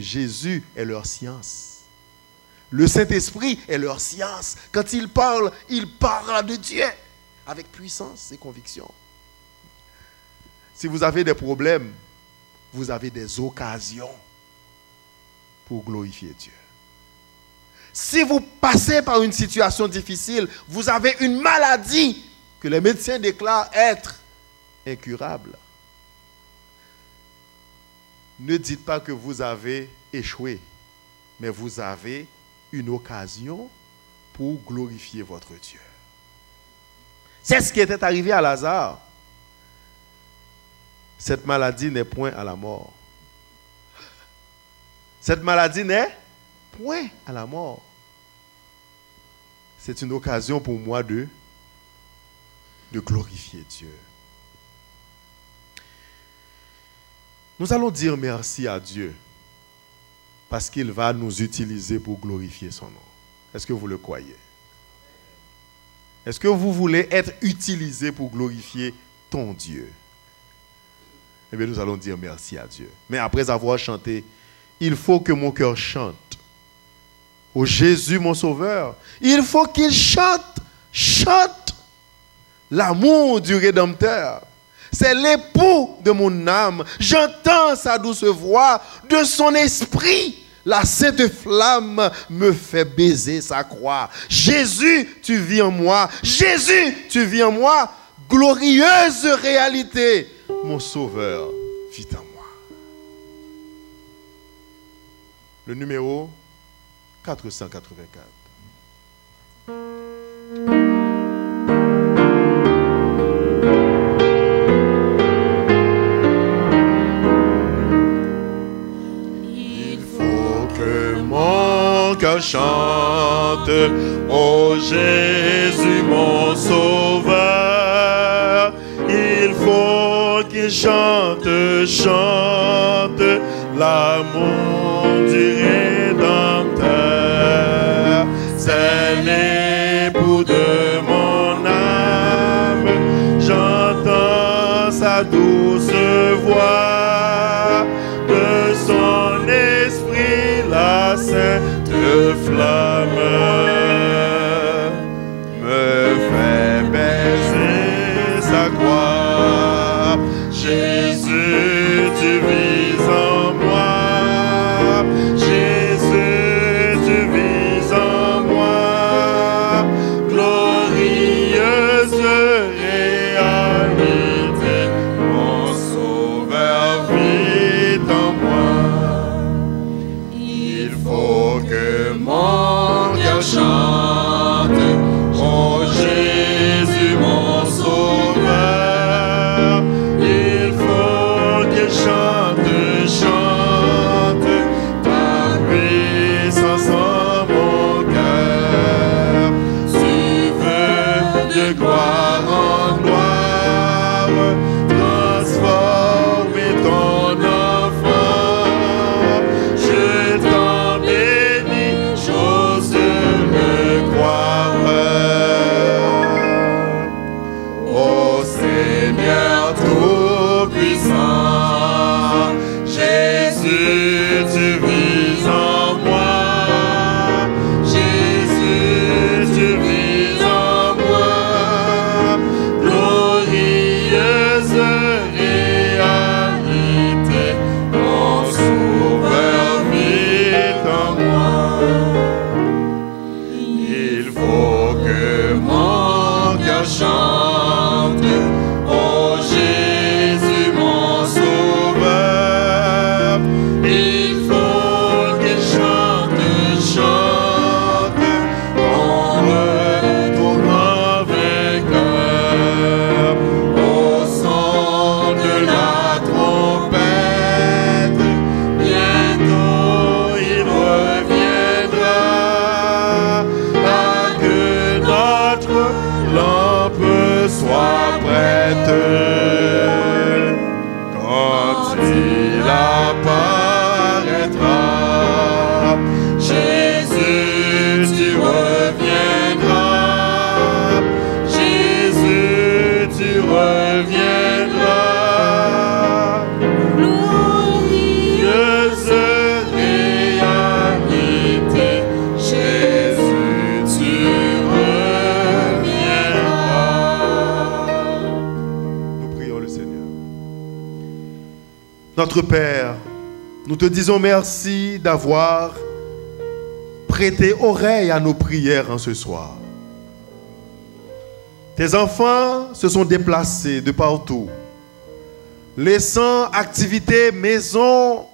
Jésus est leur science. Le Saint-Esprit est leur science. Quand il parle de Dieu avec puissance et conviction. Si vous avez des problèmes, vous avez des occasions pour glorifier Dieu. Si vous passez par une situation difficile, vous avez une maladie que les médecins déclarent être incurable. Ne dites pas que vous avez échoué, mais vous avez une occasion pour glorifier votre Dieu. C'est ce qui était arrivé à Lazare. Cette maladie n'est point à la mort. Cette maladie n'est point à la mort. C'est une occasion pour moi de glorifier Dieu. Nous allons dire merci à Dieu parce qu'il va nous utiliser pour glorifier son nom. Est-ce que vous le croyez? Est-ce que vous voulez être utilisé pour glorifier ton Dieu? Eh bien, nous allons dire merci à Dieu. Mais après avoir chanté, il faut que mon cœur chante. Ô Jésus, mon Sauveur, il faut qu'il chante l'amour du Rédempteur. C'est l'époux de mon âme. J'entends sa douce voix, de son esprit. La sainte flamme me fait baiser sa croix. Jésus, tu vis en moi. Jésus, tu vis en moi. Glorieuse réalité. Mon Sauveur vit en moi. Le numéro 484. Cœur chante, ô Jésus mon Sauveur, il faut qu'il chante l'amour du Rédempteur. C'est l'époux de mon âme, j'entends sa douce voix, de son esprit la sainte flamme me fait baiser sa croix. Jésus, tu vis en moi. Jésus, tu vis en moi. Glorieuse réalité, mon Sauveur vit en moi. Il faut que mon cœur chante, ô Jésus mon Sauveur. Il faut qu'il chante ta Notre Père, nous te disons merci d'avoir prêté oreille à nos prières en ce soir. Tes enfants se sont déplacés de partout, laissant activités, maisons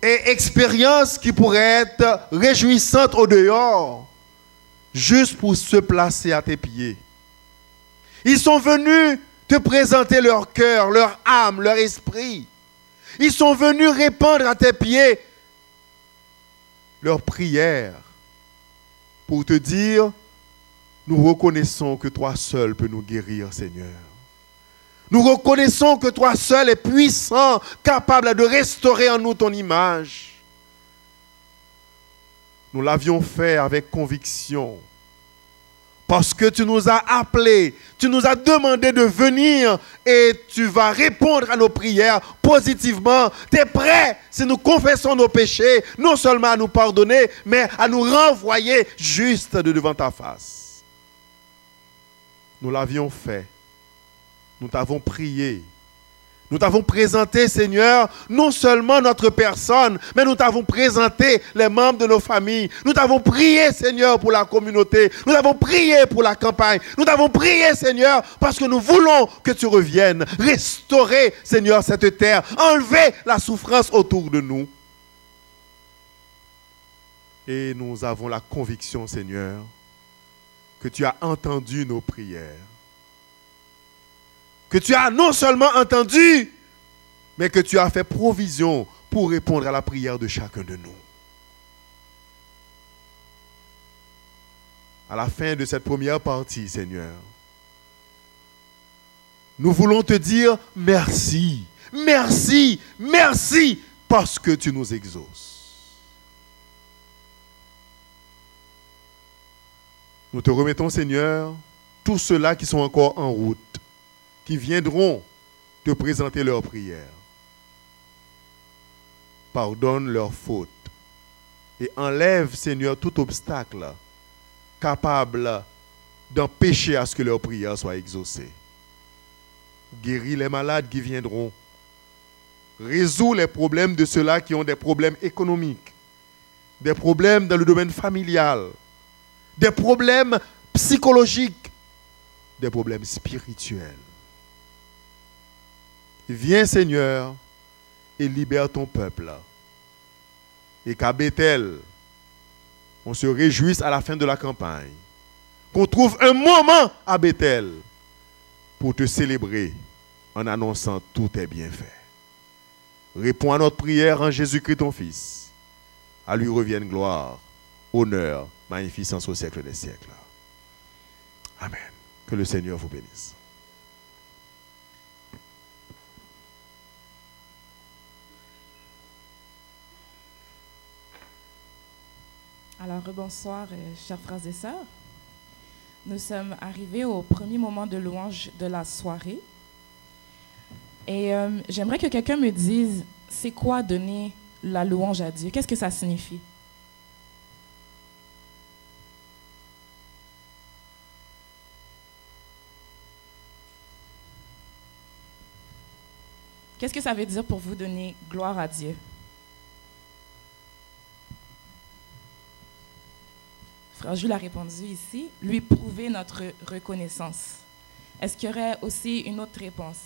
et expériences qui pourraient être réjouissantes au dehors, juste pour se placer à tes pieds. Ils sont venus te présenter leur cœur, leur âme, leur esprit. Ils sont venus répandre à tes pieds leurs prières pour te dire, nous reconnaissons que toi seul peux nous guérir, Seigneur. Nous reconnaissons que toi seul es puissant, capable de restaurer en nous ton image. Nous l'avions fait avec conviction. Parce que tu nous as appelés, tu nous as demandé de venir et tu vas répondre à nos prières positivement. Tu es prêt, si nous confessons nos péchés, non seulement à nous pardonner, mais à nous renvoyer juste de devant ta face. Nous l'avions fait. Nous t'avons prié. Nous t'avons présenté, Seigneur, non seulement notre personne, mais nous t'avons présenté les membres de nos familles. Nous t'avons prié, Seigneur, pour la communauté. Nous t'avons prié pour la campagne. Nous t'avons prié, Seigneur, parce que nous voulons que tu reviennes. Restaurer, Seigneur, cette terre. Enlever la souffrance autour de nous. Et nous avons la conviction, Seigneur, que tu as entendu nos prières. Que tu as non seulement entendu, mais que tu as fait provision pour répondre à la prière de chacun de nous. À la fin de cette première partie, Seigneur, nous voulons te dire merci, merci, merci, parce que tu nous exauces. Nous te remettons, Seigneur, tous ceux-là qui sont encore en route, qui viendront te présenter leurs prières. Pardonne leurs fautes et enlève, Seigneur, tout obstacle capable d'empêcher à ce que leurs prières soient exaucées. Guéris les malades qui viendront. Résous les problèmes de ceux-là qui ont des problèmes économiques, des problèmes dans le domaine familial, des problèmes psychologiques, des problèmes spirituels. Viens, Seigneur, et libère ton peuple. Et qu'à Bethel, on se réjouisse à la fin de la campagne. Qu'on trouve un moment à Bethel pour te célébrer en annonçant tous tes bienfaits. Réponds à notre prière en Jésus-Christ, ton Fils. À lui revienne gloire, honneur, magnificence au siècle des siècles. Amen. Que le Seigneur vous bénisse. Alors, bonsoir, chers frères et sœurs. Nous sommes arrivés au premier moment de louange de la soirée. Et j'aimerais que quelqu'un me dise, c'est quoi donner la louange à Dieu? Qu'est-ce que ça signifie? Qu'est-ce que ça veut dire pour vous donner gloire à Dieu? Frère Jules a répondu ici, lui prouver notre reconnaissance. Est-ce qu'il y aurait aussi une autre réponse?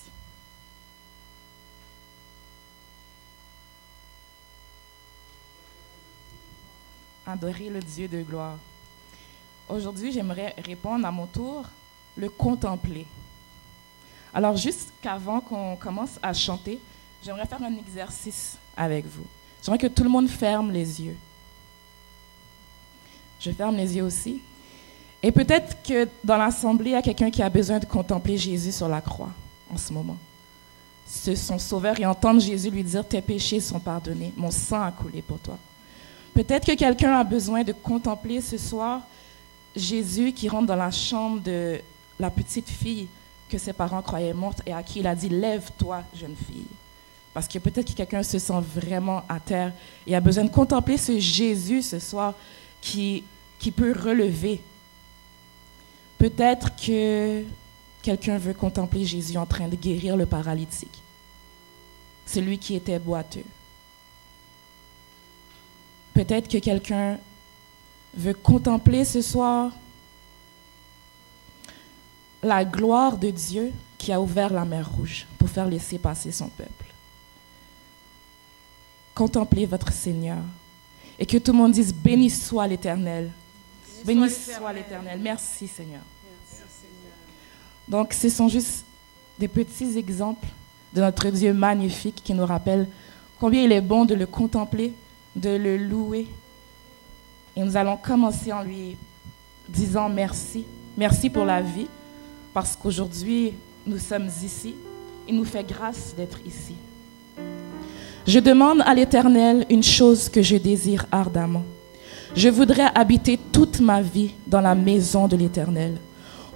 Adorer le Dieu de gloire. Aujourd'hui, j'aimerais répondre à mon tour, le contempler. Alors, juste qu'avant qu'on commence à chanter, j'aimerais faire un exercice avec vous. J'aimerais que tout le monde ferme les yeux. Je ferme les yeux aussi. Et peut-être que dans l'assemblée, il y a quelqu'un qui a besoin de contempler Jésus sur la croix en ce moment. C'est son sauveur et entendre Jésus lui dire « Tes péchés sont pardonnés, mon sang a coulé pour toi ». Peut-être que quelqu'un a besoin de contempler ce soir Jésus qui rentre dans la chambre de la petite fille que ses parents croyaient morte et à qui il a dit « Lève-toi, jeune fille ». Parce que peut-être que quelqu'un se sent vraiment à terre et a besoin de contempler ce Jésus ce soir qui peut relever. Peut-être que quelqu'un veut contempler Jésus en train de guérir le paralytique. celui qui était boiteux. Peut-être que quelqu'un veut contempler ce soir la gloire de Dieu qui a ouvert la mer Rouge pour faire laisser passer son peuple. Contemplez votre Seigneur et que tout le monde dise « Béni soit l'Éternel ». Béni soit l'Éternel. Merci Seigneur. Donc ce sont juste des petits exemples de notre Dieu magnifique qui nous rappellent combien il est bon de le contempler, de le louer. Et nous allons commencer en lui disant merci. Merci pour la vie, parce qu'aujourd'hui, nous sommes ici. Il nous fait grâce d'être ici. Je demande à l'Éternel une chose que je désire ardemment. Je voudrais habiter toute ma vie dans la maison de l'Éternel,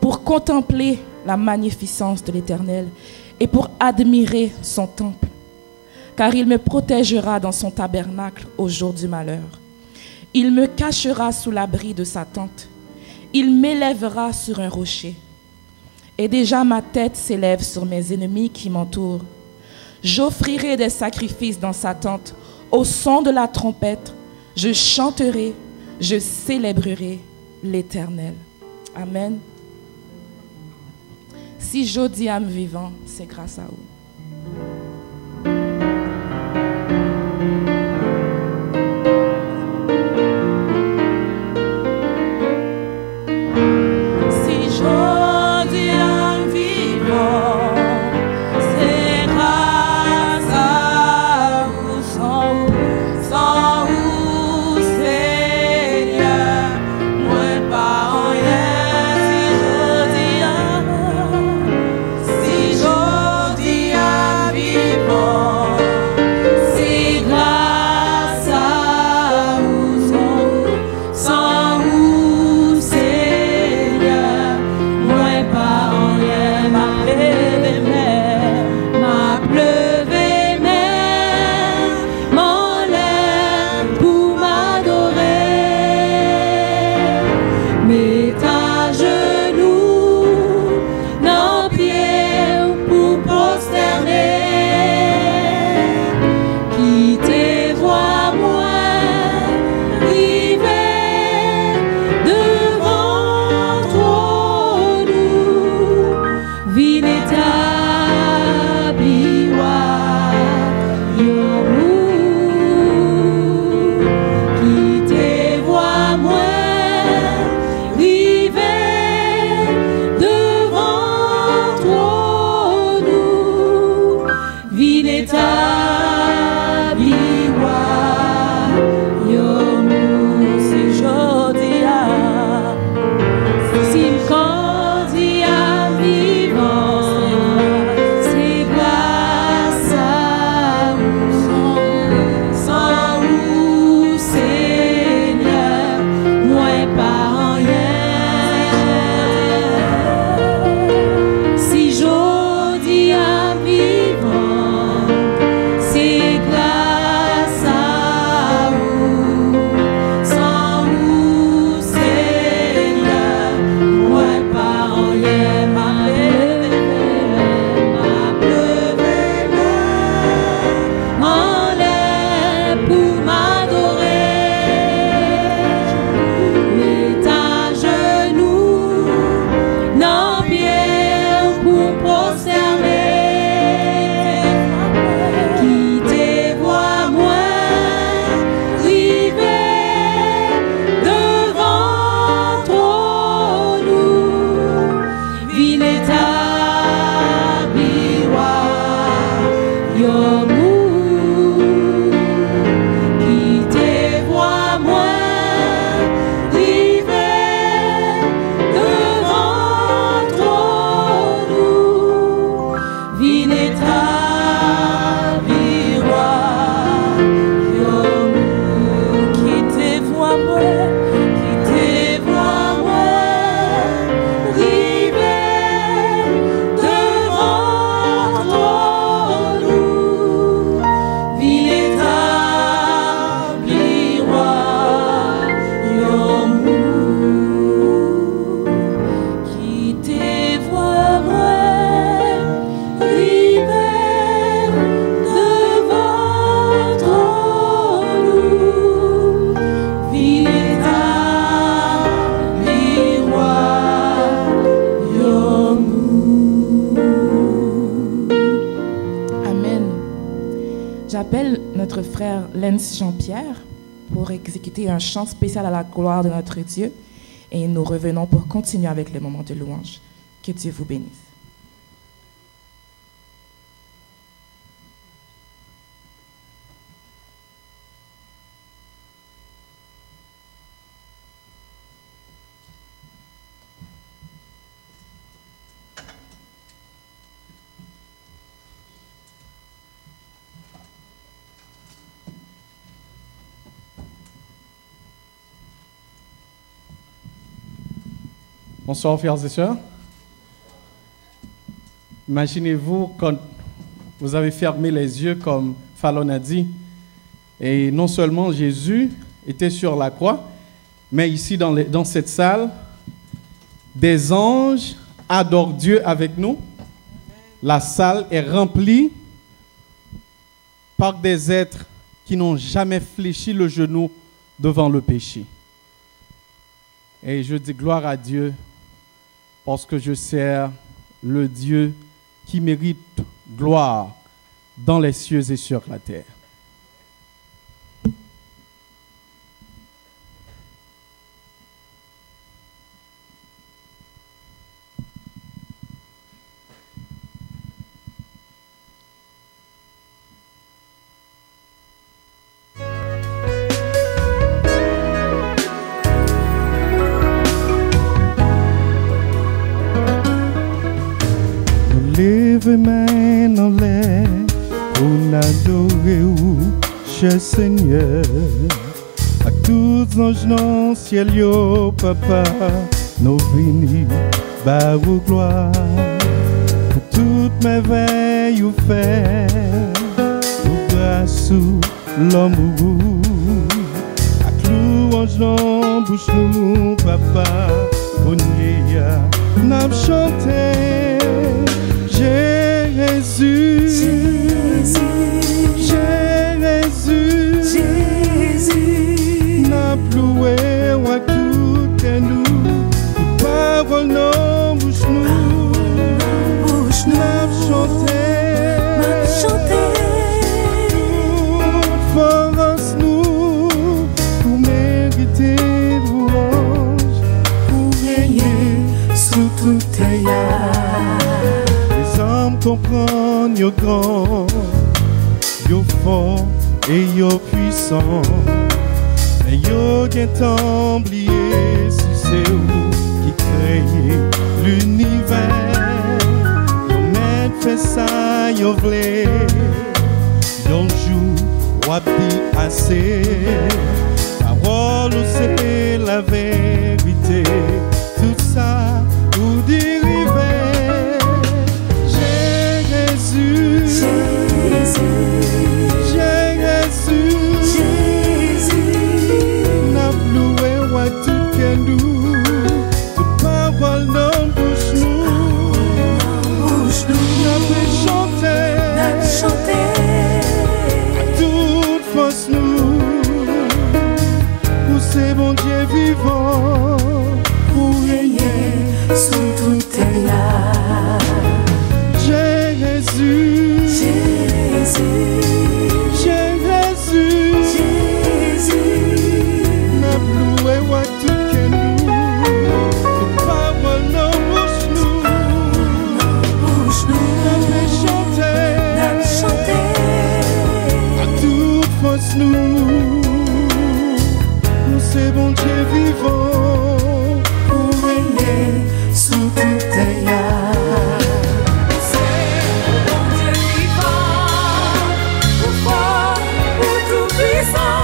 pour contempler la magnificence de l'Éternel et pour admirer son temple. Car il me protégera dans son tabernacle au jour du malheur. Il me cachera sous l'abri de sa tente. Il m'élèvera sur un rocher. Et déjà ma tête s'élève sur mes ennemis qui m'entourent. J'offrirai des sacrifices dans sa tente. Au son de la trompette, je chanterai, je célébrerai l'Éternel. Amen. Si j'audis âme vivant, c'est grâce à vous. Si notre frère Lens Jean-Pierre pour exécuter un chant spécial à la gloire de notre Dieu. Et nous revenons pour continuer avec le moment de louange. Que Dieu vous bénisse. Bonsoir frères et sœurs. Imaginez-vous quand vous avez fermé les yeux comme Fallon a dit, et non seulement Jésus était sur la croix, mais ici dans cette salle, des anges adorent Dieu avec nous. La salle est remplie par des êtres qui n'ont jamais fléchi le genou devant le péché. Et je dis gloire à Dieu parce que je sers le Dieu qui mérite gloire dans les cieux et sur la terre. Lève main en l'air pour n'adorer ou cher Seigneur. À tous anges dans le ciel, yo papa, nous vini par vos gloires. Pour toutes mes veilles ou fait, pour grâce ou l'amour. À clou ange dans bouche nous papa, pour n'y n'a chanté. Jésus, n'a ploué à tout et nous, parole non bouche nous, n'a chanté, force nous, pour mériter louange, pour régner sous toute ailleurs. Comprendre yo grand, yo fort et yo puissant, mais yo gen temblier si c'est vous qui créez l'univers. Yo met fait ça, yo vle, yo joue wap di assez. Parole c'est la vérité, tout ça ou dérivé. C'est bon Dieu vivant pour régner sous toute la. Jésus, n'a ploué à tout que nous, toute parole non bouche nous, n'a fait chanter, à toute force nous. C'est bon Dieu vivant pour régner sous toute la. C'est bon Dieu vivant, pour fort, pour tout puissant,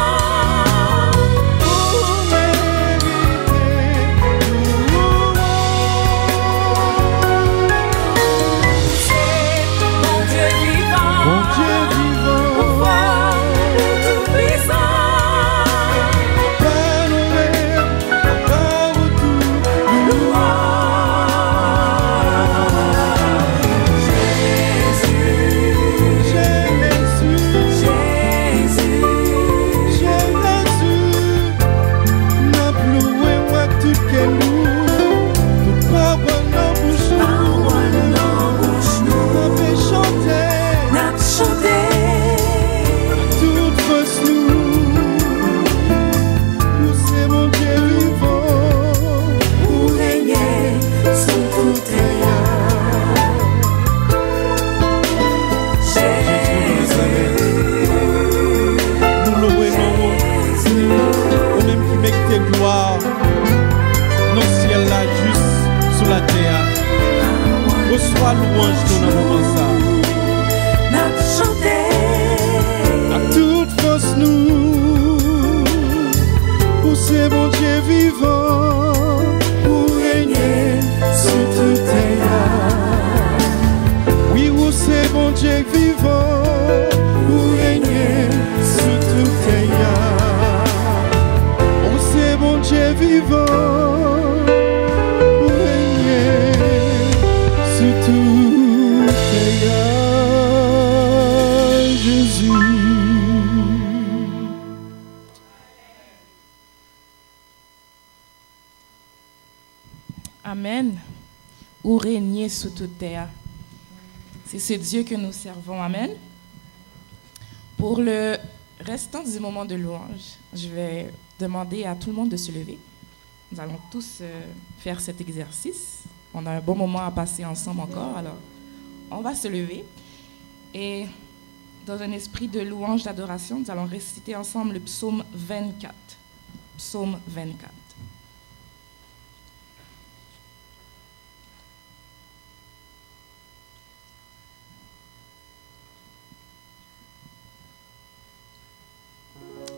Pour mériter louange. c'est bon Dieu vivant, Bon Dieu vivant, pour fort, pour tout puissant. Père, nous rêves, par tout louange. ba louange nous dans le moment ça. n'a chanté. À toute force nous, pour ce bon Dieu vivant, pour régner sur toute terre. Oui, vous c'est bon Dieu vivant, pour régner sur toute terre. Oh, c'est bon Dieu vivant, pour régner sur toute terre. Jésus. Amen. Ou régner sous toute terre. C'est ce Dieu que nous servons. Amen. Pour le restant du moment de louange, je vais demander à tout le monde de se lever. Nous allons tous faire cet exercice. On a un bon moment à passer ensemble encore, alors on va se lever. Et dans un esprit de louange, d'adoration, nous allons réciter ensemble le psaume 24. Psaume 24.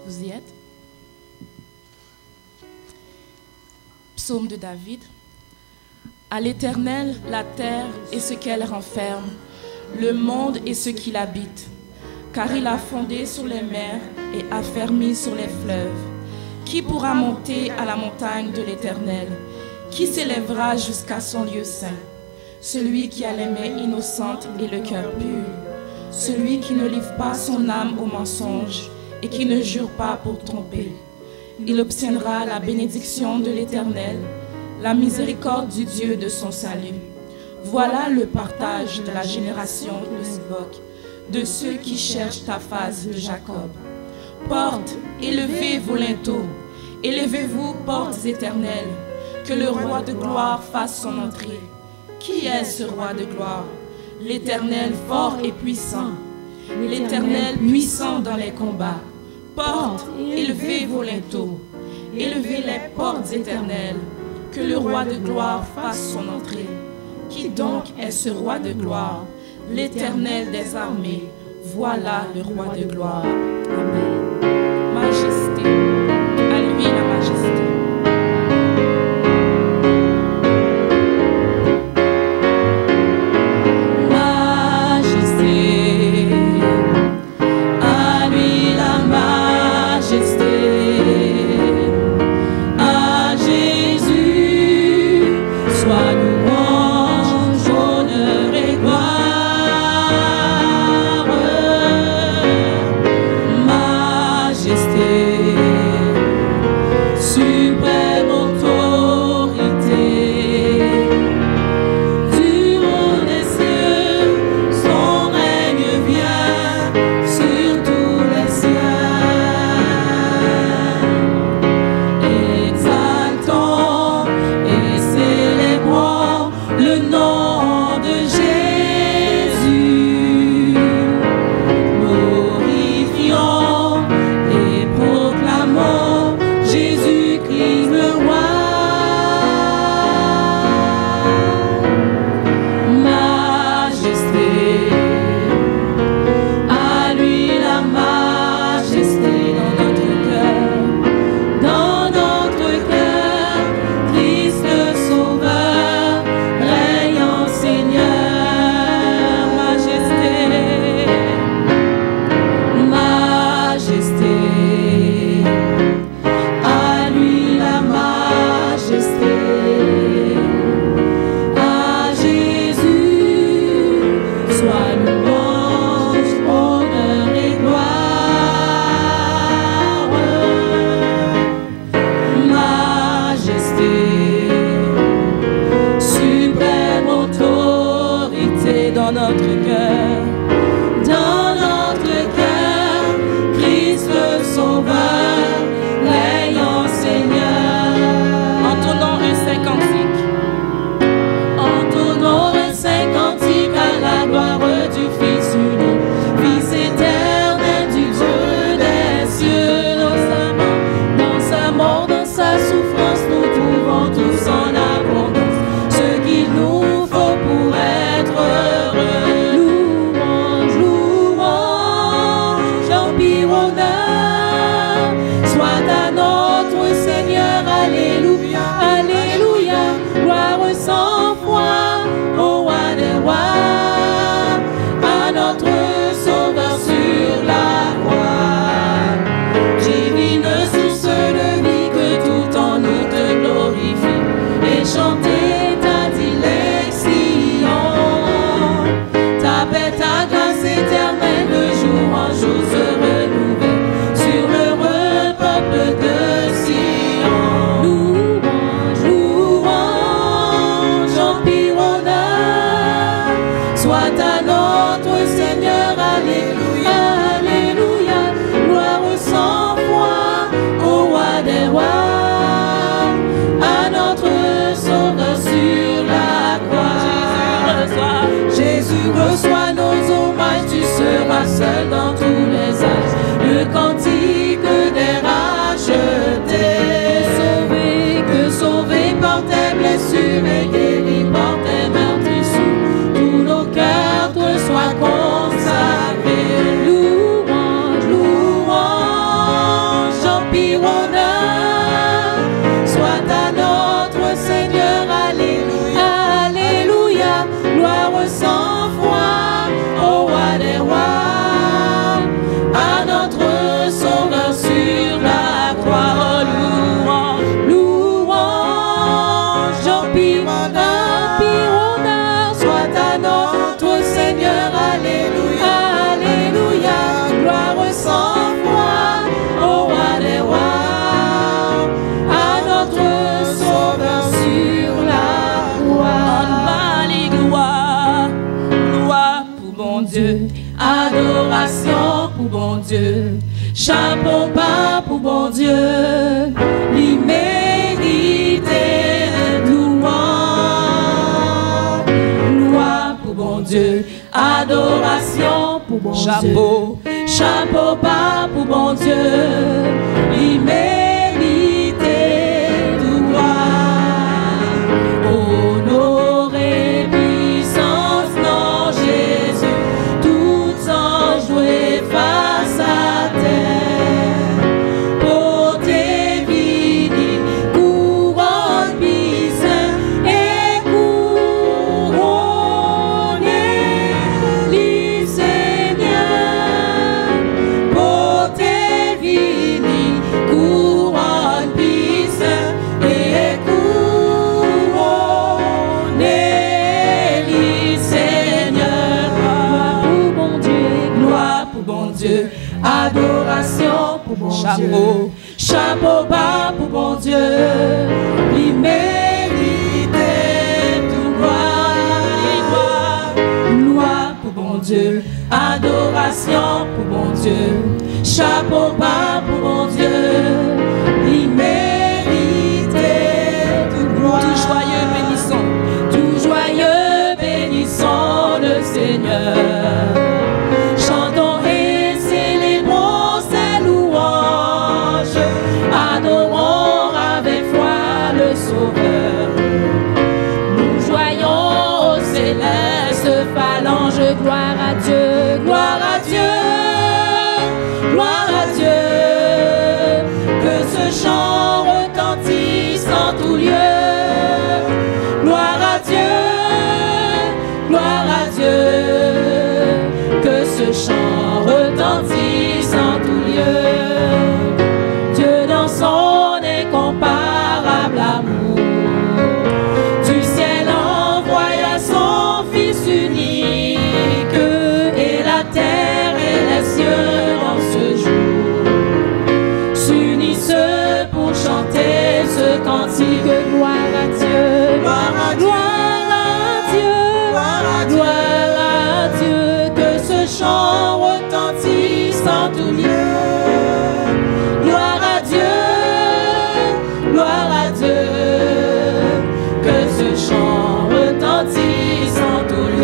Vous y êtes? Psaume de David. À l'Éternel, la terre et ce qu'elle renferme, le monde et ce qu'il habite. Car il a fondé sur les mers et affermi sur les fleuves. Qui pourra monter à la montagne de l'Éternel? Qui s'élèvera jusqu'à son lieu saint? Celui qui a les mains innocentes et le cœur pur. Celui qui ne livre pas son âme au mensonge et qui ne jure pas pour tromper. Il obtiendra la bénédiction de l'Éternel, la miséricorde du Dieu de son salut. Voilà le partage de la génération de Sibok, de ceux qui cherchent ta face de Jacob. Portes, élevez vos linteaux, élevez-vous, portes éternelles, que le roi de gloire fasse son entrée. Qui est ce roi de gloire? L'Éternel fort et puissant, l'Éternel puissant dans les combats. Portes, élevez vos linteaux, élevez les portes éternelles, que le roi de gloire fasse son entrée. Qui donc est ce roi de gloire? L'Éternel des armées, voilà le roi de gloire. Amen. Majesté, à lui la majesté. Majesté, Dieu. Chapeau bas pour bon Dieu. L'immérité louange. Louange pour bon Dieu. Adoration pour bon Chapeau. Dieu. Chapeau bas pour bon Dieu. L'immérité louange. Honoré, puissance, non Jésus. Tout sans jouer face à terre. Portez vini, couronne, bissin et couronné, li Seigneur. Portez vini, couronne, bissin et couronné, li Seigneur. Gloire pour bon Dieu, adoration pour bon Dieu. Chapeau. Chapeau bas pour bon Dieu, l'immérité tout gloire. Gloire pour bon Dieu, adoration pour bon Dieu. Chapeau bas pour bon Dieu, l'immérité tout gloire. Tout joyeux bénissons. Tout joyeux bénissons le Seigneur. Chantons et célébrons ses louanges. Adorons avec foi le Sauveur. Nous joyons au céleste phalange. Gloire à Dieu, gloire à Dieu, gloire à Dieu. Que ce chant retentisse en tout lieu. Gloire à Dieu, gloire à Dieu. Que ce chant retentisse en tout lieu. Dieu dans son incomparable amour, du ciel envoya son Fils unique, et la terre et les cieux dans ce jour s'unissent pour chanter ce cantique. Gloire à Dieu, gloire à Dieu, gloire à Dieu, gloire à Dieu. Que ce chant retentisse en tout lieu. Gloire à Dieu, gloire à Dieu. Que ce chant retentisse en tout lieu.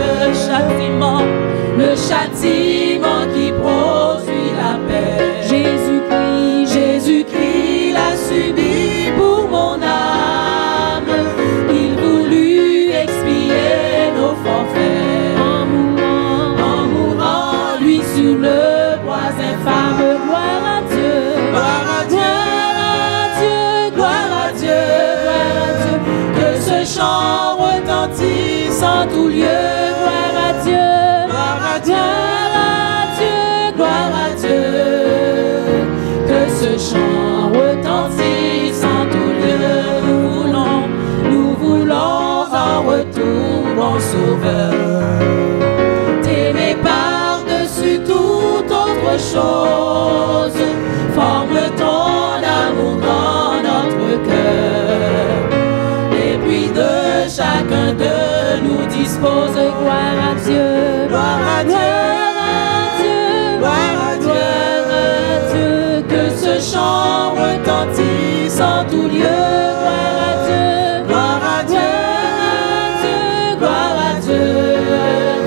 Le châtiment qui produit la paix. Jésus-Christ l'a subi pour mon âme. Il voulut expier nos forfaits en mourant, lui sur le bois infâme. Gloire à Dieu, gloire à Dieu, gloire à Dieu, gloire à Dieu. Que ce chant retentisse en tout lieu. Gloire à Dieu, gloire à Dieu, gloire à Dieu. Que ce chant retentisse en tout lieu. Nous voulons en retour, bon Sauveur, t'aimer par-dessus toute autre chose. Forme ton amour dans notre cœur, et puis de chacun de nous dispose. Gloire à Dieu, gloire à Dieu, gloire à Dieu, Dieu. Que ce chant retentisse en tout lieu. Gloire à Dieu, gloire à Dieu, gloire à Dieu,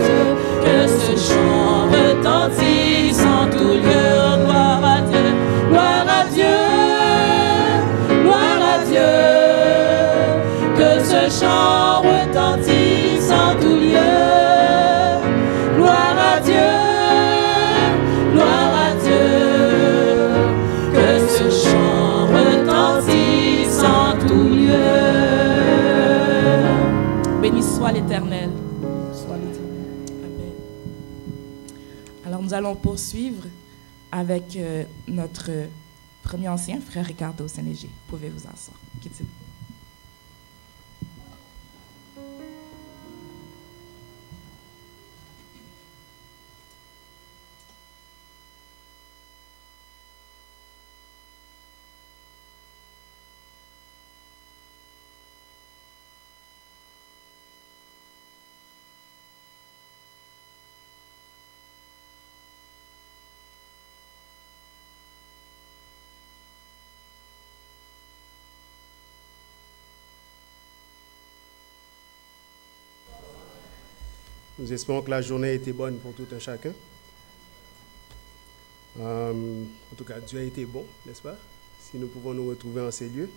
Dieu. Que ce chant retentisse en tout lieu. Gloire à Dieu, gloire à Dieu, gloire à Dieu. Que ce chant retentisse en tout lieu. Gloire à Dieu, gloire à Dieu. Que ce chant retentisse en tout lieu. Béni soit l'Éternel. Amen. Alors nous allons poursuivre avec notre premier ancien, frère Ricardo Sénéger. Vous pouvez vous asseoir. Quittez-vous. Nous espérons que la journée a été bonne pour tout un chacun. En tout cas, Dieu a été bon, n'est-ce pas? Si nous pouvons nous retrouver en ces lieux.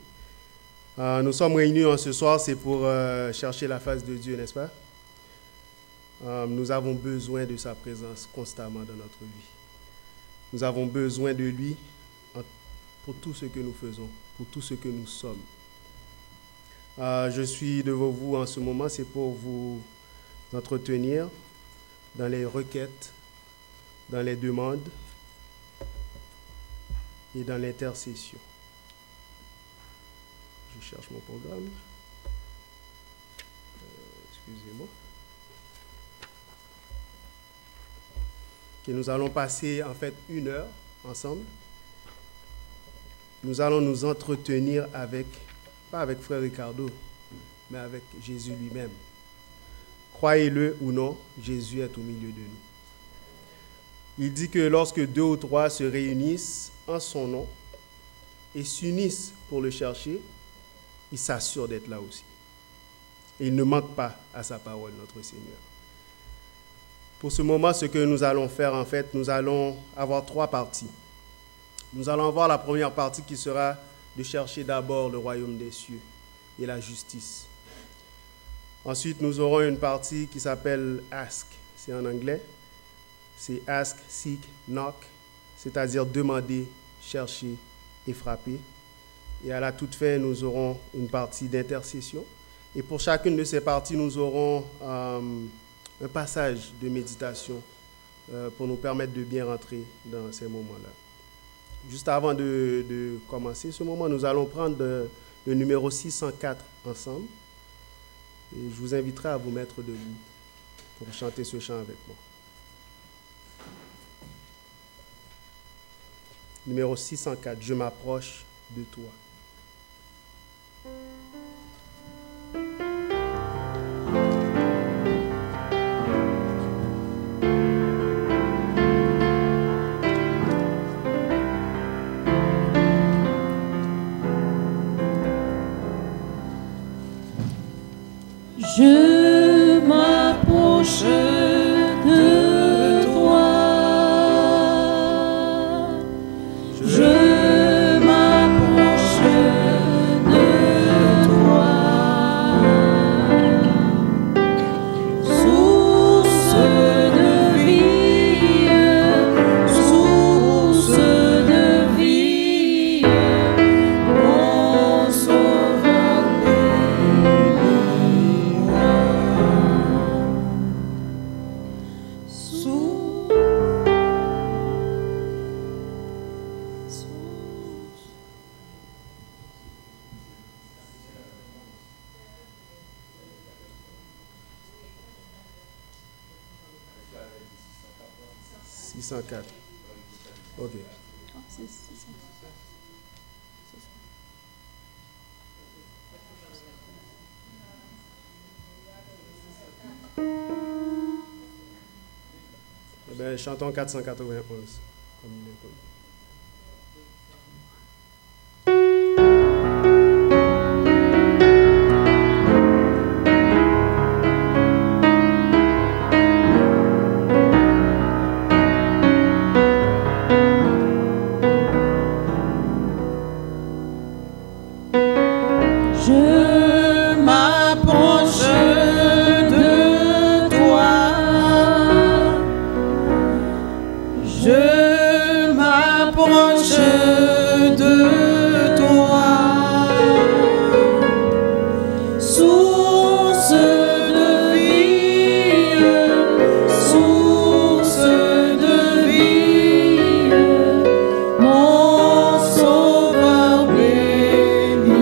Nous sommes réunis ce soir, c'est pour chercher la face de Dieu, n'est-ce pas? Nous avons besoin de sa présence constamment dans notre vie. Nous avons besoin de lui pour tout ce que nous faisons, pour tout ce que nous sommes. Je suis devant vous en ce moment, c'est pour vous entretenir dans les requêtes, dans les demandes et dans l'intercession. Je cherche mon programme. Excusez-moi. Okay, nous allons passer en fait 1 heure ensemble. Nous allons nous entretenir avec, pas avec Frère Ricardo, mais avec Jésus lui-même. Croyez-le ou non, Jésus est au milieu de nous. Il dit que lorsque 2 ou 3 se réunissent en son nom et s'unissent pour le chercher, il s'assure d'être là aussi. Et il ne manque pas à sa parole, notre Seigneur. Pour ce moment, ce que nous allons faire, en fait, nous allons avoir 3 parties. Nous allons avoir la première partie qui sera de chercher d'abord le royaume des cieux et la justice. Ensuite, nous aurons une partie qui s'appelle Ask, c'est en anglais. C'est Ask, Seek, Knock, c'est-à-dire demander, chercher et frapper. Et à la toute fin, nous aurons une partie d'intercession. Et pour chacune de ces parties, nous aurons un passage de méditation pour nous permettre de bien rentrer dans ces moments-là. Juste avant de commencer ce moment, nous allons prendre le numéro 604 ensemble. Et je vous inviterai à vous mettre debout pour chanter ce chant avec moi. Numéro 604, je m'approche de toi. Je m'approche de toi. Je m'approche de toi. Source de vie, source de vie, mon sauveur béni-moi. « 604. OK. Eh bien, chantons 491. Comme il est connu. Je m'approche de toi. Je m'approche de toi. Source de vie, source de vie, mon sauveur béni-moi.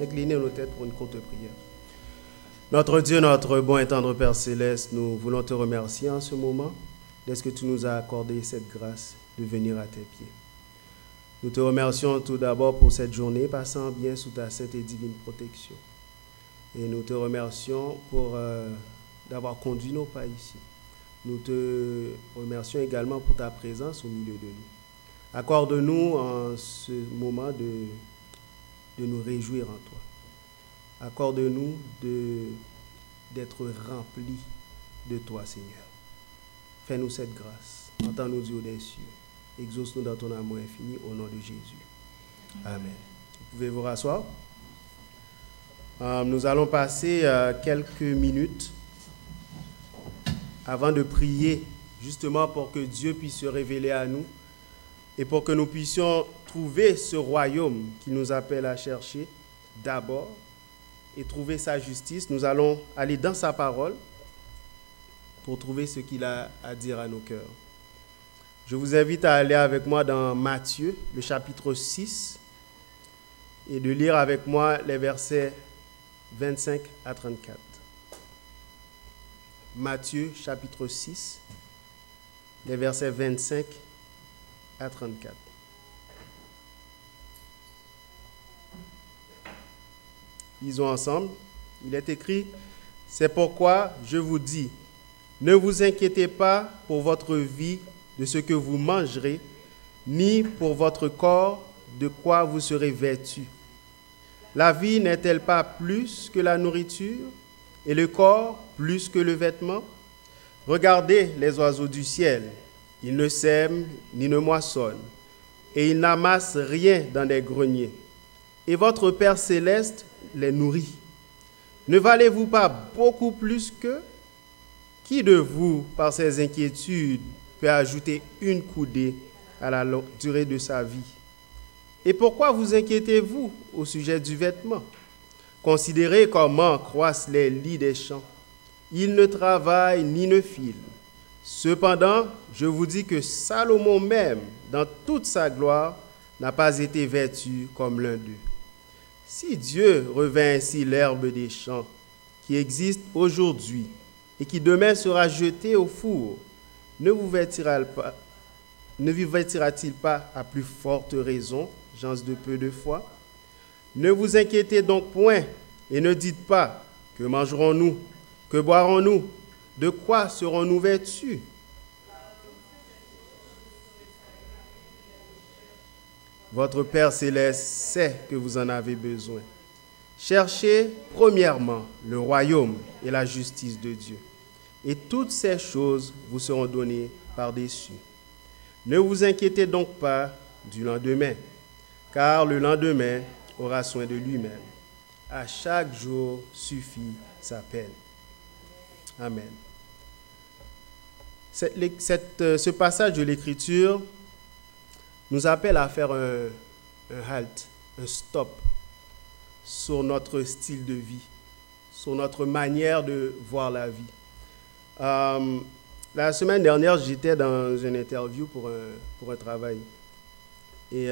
incliner nos têtes pour une courte prière. Notre Dieu, notre bon et tendre Père Céleste, nous voulons te remercier en ce moment d'est-ce que tu nous as accordé cette grâce de venir à tes pieds. Nous te remercions tout d'abord pour cette journée passant bien sous ta sainte et divine protection. Et nous te remercions pour d'avoir conduit nos pas ici. Nous te remercions également pour ta présence au milieu de nous. Accorde-nous en ce moment de nous réjouir en toi. Accorde-nous d'être remplis de toi, Seigneur. Fais-nous cette grâce. Entends-nous, Dieu des cieux. Exauce-nous dans ton amour infini, au nom de Jésus. Amen. Vous pouvez vous rasseoir. Nous allons passer quelques minutes avant de prier, justement pour que Dieu puisse se révéler à nous et pour que nous puissions trouver ce royaume qui nous appelle à chercher d'abord et trouver sa justice. Nous allons aller dans sa parole pour trouver ce qu'il a à dire à nos cœurs. Je vous invite à aller avec moi dans Matthieu, le chapitre 6, et de lire avec moi les versets 25 à 34. Matthieu, chapitre 6, les versets 25 à 34. Lisons ensemble. Il est écrit, « C'est pourquoi je vous dis, ne vous inquiétez pas pour votre vie de ce que vous mangerez, ni pour votre corps de quoi vous serez vêtus. La vie n'est-elle pas plus que la nourriture, et le corps plus que le vêtement? Regardez les oiseaux du ciel, ils ne sèment ni ne moissonnent, et ils n'amassent rien dans des greniers. Et votre Père céleste les nourrit. Ne valez-vous pas beaucoup plus qu'eux? Qui de vous, par ses inquiétudes, peut ajouter une coudée à la durée de sa vie? Et pourquoi vous inquiétez-vous au sujet du vêtement? Considérez comment croissent les lys des champs. Ils ne travaillent ni ne filent. Cependant, je vous dis que Salomon même, dans toute sa gloire, n'a pas été vêtu comme l'un d'eux. Si Dieu revêt ainsi l'herbe des champs, qui existe aujourd'hui et qui demain sera jetée au four, ne vous vêtira-t-il pas à plus forte raison, gens de peu de foi? Ne vous inquiétez donc point et ne dites pas, que mangerons-nous, que boirons-nous, de quoi serons-nous vêtus? Votre Père céleste sait que vous en avez besoin. Cherchez premièrement le royaume et la justice de Dieu, et toutes ces choses vous seront données par-dessus. Ne vous inquiétez donc pas du lendemain, car le lendemain aura soin de lui-même. À chaque jour suffit sa peine. Amen. Ce passage de l'Écriture nous appelle à faire un halt, un stop sur notre style de vie, sur notre manière de voir la vie. La semaine dernière, j'étais dans une interview pour un travail. Et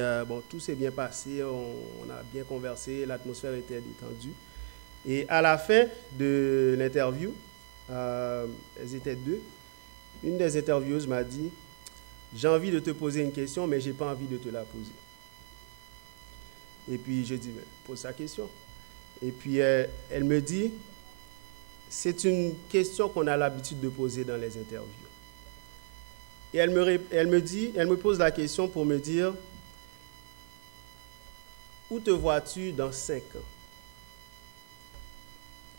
tout s'est bien passé, on a bien conversé, l'atmosphère était détendue. Et à la fin de l'interview, elles étaient deux. Une des intervieweuses m'a dit, j'ai envie de te poser une question, mais je n'ai pas envie de te la poser. Et puis je dis, pose sa question. Et puis elle me dit, c'est une question qu'on a l'habitude de poser dans les interviews. Et elle me pose la question pour me dire, où te vois-tu dans 5 ans?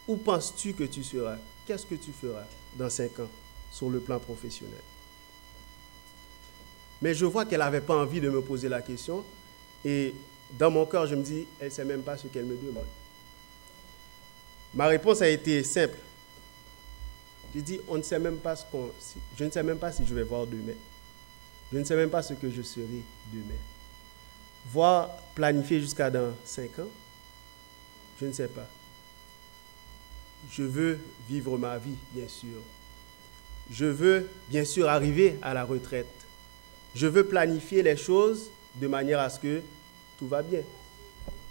Où penses-tu que tu seras? Qu'est-ce que tu feras dans 5 ans sur le plan professionnel? Mais je vois qu'elle n'avait pas envie de me poser la question. Et dans mon cœur, je me dis, elle ne sait même pas ce qu'elle me demande. Ma réponse a été simple. J'ai dit, je ne sais même pas si je vais voir demain. Je ne sais même pas ce que je serai demain. Voir planifier jusqu'à dans 5 ans, je ne sais pas. Je veux vivre ma vie, bien sûr. Je veux, bien sûr, arriver à la retraite. Je veux planifier les choses de manière à ce que tout va bien.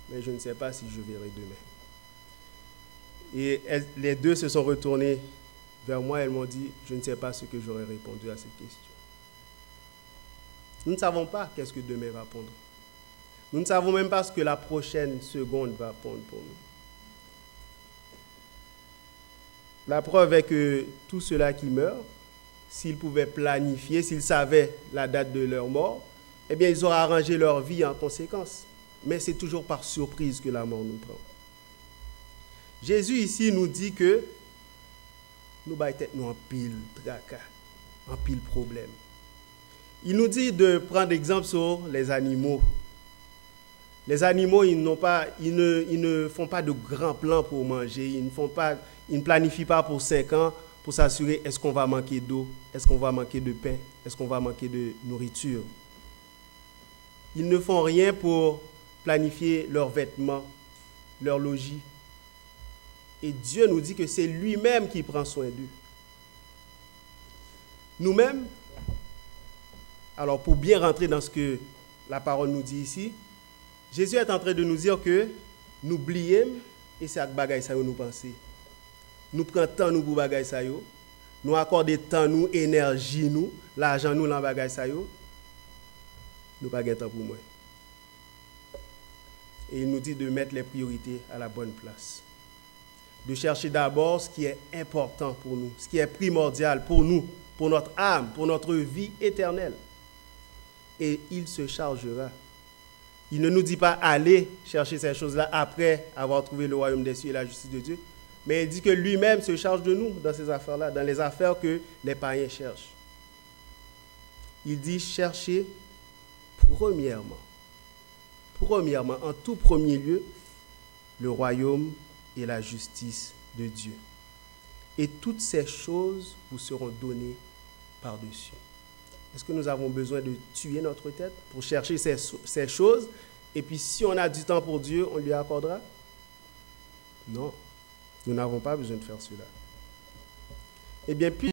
mais je ne sais pas si je verrai demain. Et les deux se sont retournés vers moi, elles m'ont dit, je ne sais pas ce que j'aurais répondu à cette question. Nous ne savons pas qu'est-ce que demain va prendre. Nous ne savons même pas ce que la prochaine seconde va prendre pour nous. La preuve est que tous ceux-là qui meurent, s'ils pouvaient planifier, s'ils savaient la date de leur mort, eh bien, ils auraient arrangé leur vie en conséquence. Mais c'est toujours par surprise que la mort nous prend. Jésus ici nous dit que nous battons en pile tracas, en pile problème. Il nous dit de prendre exemple sur les animaux. Les animaux, ils ne font pas de grands plans pour manger, ils ne planifient pas pour 5 ans pour s'assurer est-ce qu'on va manquer d'eau, est-ce qu'on va manquer de pain, est-ce qu'on va manquer de nourriture. Ils ne font rien pour planifier leurs vêtements, leur logis. Et Dieu nous dit que c'est lui-même qui prend soin d'eux. Nous-mêmes, alors pour bien rentrer dans ce que la parole nous dit ici, Jésus est en train de nous dire que nous oublions et c'est avec bagaille ça nous penser. Nous prenons temps nous pour bagaille ça yo, nous accorder temps nous, énergie nous, l'argent nous dans bagaille ça yo. Nous pas gain temps pour moi. Et il nous dit de mettre les priorités à la bonne place. De chercher d'abord ce qui est important pour nous, ce qui est primordial pour nous, pour notre âme, pour notre vie éternelle. Et il se chargera. Il ne nous dit pas aller chercher ces choses-là après avoir trouvé le royaume des cieux et la justice de Dieu, mais il dit que lui-même se charge de nous dans ces affaires-là, dans les affaires que les païens cherchent. Il dit chercher premièrement, en tout premier lieu, le royaume et la justice de Dieu. Et toutes ces choses vous seront données par-dessus. Est-ce que nous avons besoin de tuer notre tête pour chercher ces choses? Et puis si on a du temps pour Dieu, on lui accordera? Non, nous n'avons pas besoin de faire cela. Eh bien, puis